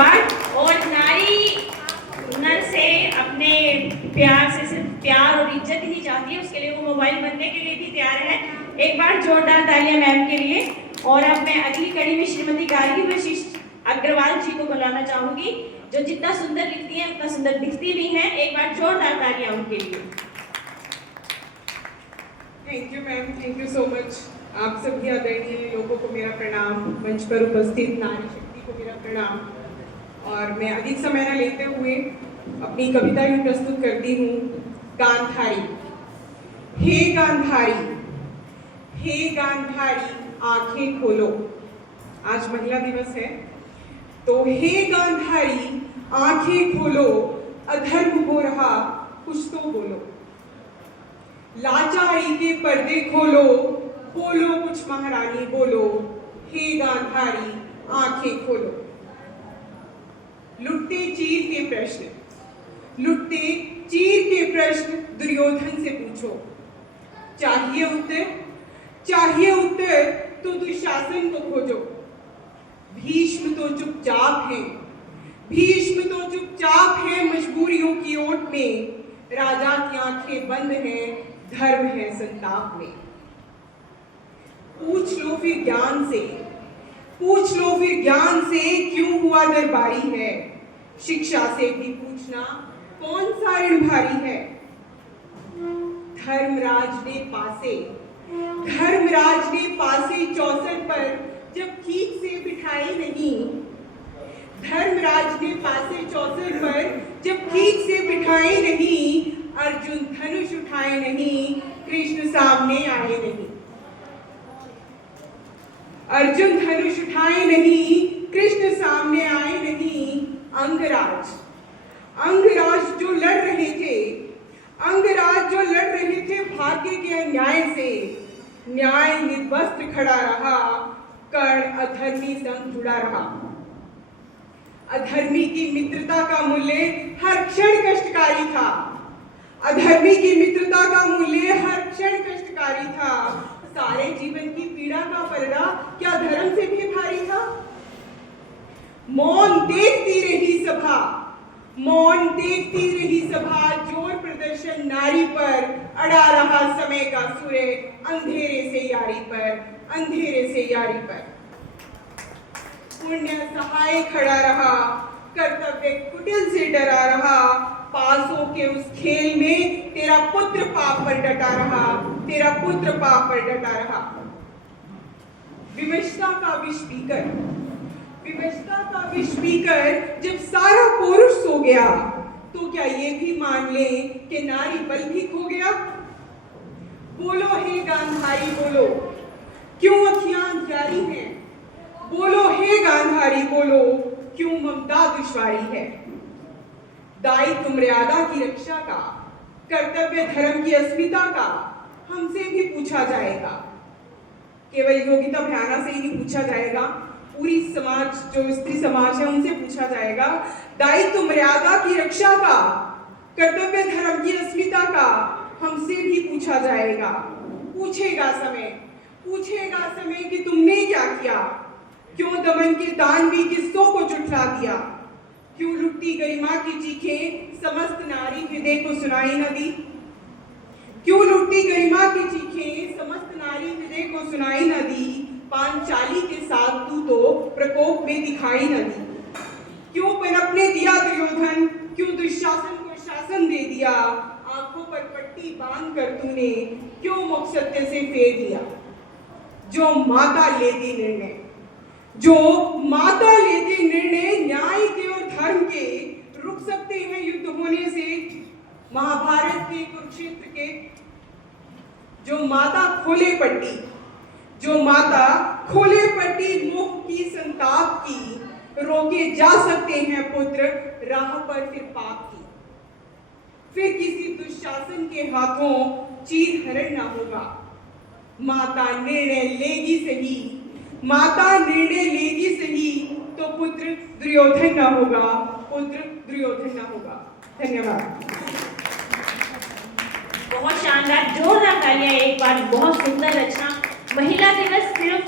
Award. और नारी नर से अपने प्यार से सिर्फ प्यार और इज्जत ही चाहती है, उसके लिए वो मोबाइल बनने के लिए भी तैयार है। एक बार जोरदार तालियां मैम के लिए। और अब मैं अगली कड़ी में श्रीमती गार्गी वशिष्ठ अग्रवाल जी को बुलाना चाहूंगी, जो जितना सुंदर लिखती है उतना सुंदर दिखती भी हैं। एक बार जोरदार तालियां उनके लिए। Thank you ma'am, thank you so much. आप सभी आदरणीय लोगों को मेरा प्रणाम, मंच पर उपस्थित नारी शक्ति को मेरा प्रणाम। और मैं अधिक समय न लेते हुए अपनी कविता भी प्रस्तुत करती हूँ। गांधारी। हे गांधारी, हे गांधारी आंखें खोलो। आज महिला दिवस है, तो हे गांधारी आंखें खोलो, अधर्म हो रहा कुछ तो बोलो। लाचारी के पर्दे खोलो, बोलो कुछ महारानी बोलो। हे गांधारी आंखें खोलो। लुटते चीर के प्रश्न, लुटते चीर के प्रश्न दुर्योधन से पूछो। चाहिए उत्तर, चाहिए उत्तर तो दुशासन को खोजो। भीष्म तो चुपचाप हैं, भीष्म तो चुपचाप हैं मजबूरियों की ओट में। राजा की आंखें बंद हैं, धर्म है संताप में। पूछ लो फिर ज्ञान से, पूछ लो फिर ज्ञान से क्यों हुआ दरबारी है। शिक्षा से भी पूछना कौन सा ऋण भारी है। धर्मराज ने पासे, धर्मराज ने पासे 64 पर जब ठीक से बिठाई नहीं। धर्मराज ने पासे 64 पर जब ठीक से बिठाई नहीं। अर्जुन धनुष उठाए नहीं, कृष्ण सामने आए नहीं। अर्जुन धनुष उठाए नहीं, कृष्ण सामने आए नहीं। अंगराज, अंगराज जो लड़ रहे थे, अंगराज जो लड़ रहे थे भाग्य के अन्याय से। न्याय निर्वस्त्र खड़ा रहा, कर्ण अधर्मी संग जुड़ा रहा। अधर्मी की मित्रता का मूल्य हर क्षण कष्टकारी था। अधर्मी की मित्रता का मूल्य हर क्षण कष्टकारी था। सारे जीवन की पीड़ा का पलड़ा क्या धर्म से भी भारी था। मौन देखती रही सभा, मौन देखती रही सभा। जोर प्रदर्शन नारी पर अड़ा रहा समय का सूर्य। अंधेरे से यारी पर, अंधेरे से यारी पर। पुण्य सहाय खड़ा रहा, कर्तव्य कुटिल से डरा रहा। पासों के उस खेल में तेरा पुत्र पाप पर डटा रहा, तेरा पुत्र पाप पर डटा रहा। विवशता का विष पीकर, विवशता का विष पीकर जब सारा पौरुष सो गया, तो क्या ये भी मान ले कि नारी बल भी खो गया। बोलो हे गांधारी बोलो, क्यों अखियां अंधियारी हैं। बोलो हे गांधारी बोलो, क्यों ममता दुश्वारी है। दायित्व मर्यादा की रक्षा का, कर्तव्य धर्म की अस्मिता का हमसे भी पूछा जाएगा। केवल योगिता भयाना से ही नहीं पूछा जाएगा, पूरी समाज जो स्त्री समाज है उनसे पूछा जाएगा। दायित्व मर्यादा की रक्षा का, कर्तव्य धर्म की अस्मिता का हमसे भी पूछा जाएगा। पूछेगा समय, पूछेगा समय कि तुमने क्या किया। क्यों दमन के दानवी किस्सों को झुठला दिया। क्यों लुटती गरिमा की चीखें समस्त नारी हृदय को सुनाई न दी। क्यों लुटती गरिमा की चीखें समस्त नारी हृदय को सुनाई न दी। पांचाली के साथ तू तो प्रकोप में दिखाई न दी। क्यों पनपने दिया दुर्योधन, क्यों दुशासन को शासन दे दिया। आंखों पर पट्टी बांध कर तूने क्यों मुख सत्य से फेर दिया। जो माता लेती निर्णय, जो माता लेती निर्णय न्याय के और धर्म के, रुक सकते हैं युद्ध होने से महाभारत के कुरुक्षेत्र के। जो माता खोले पट्टी, जो माता खोले पट्टी मुख की संताप की। रोके जा सकते हैं पुत्र राह पर फिर पाप की। फिर किसी दुशासन के हाथों चीर हरण ना होगा। माता निर्णय लेगी सही, माता निर्णय लेगी सही, तो पुत्र दुर्योधन ना होगा, पुत्र दुर्योधन ना होगा। धन्यवाद। बहुत शानदार, जोरदार तालियां एक बार। बहुत सुंदर रचना। महिला दिवस सिर्फ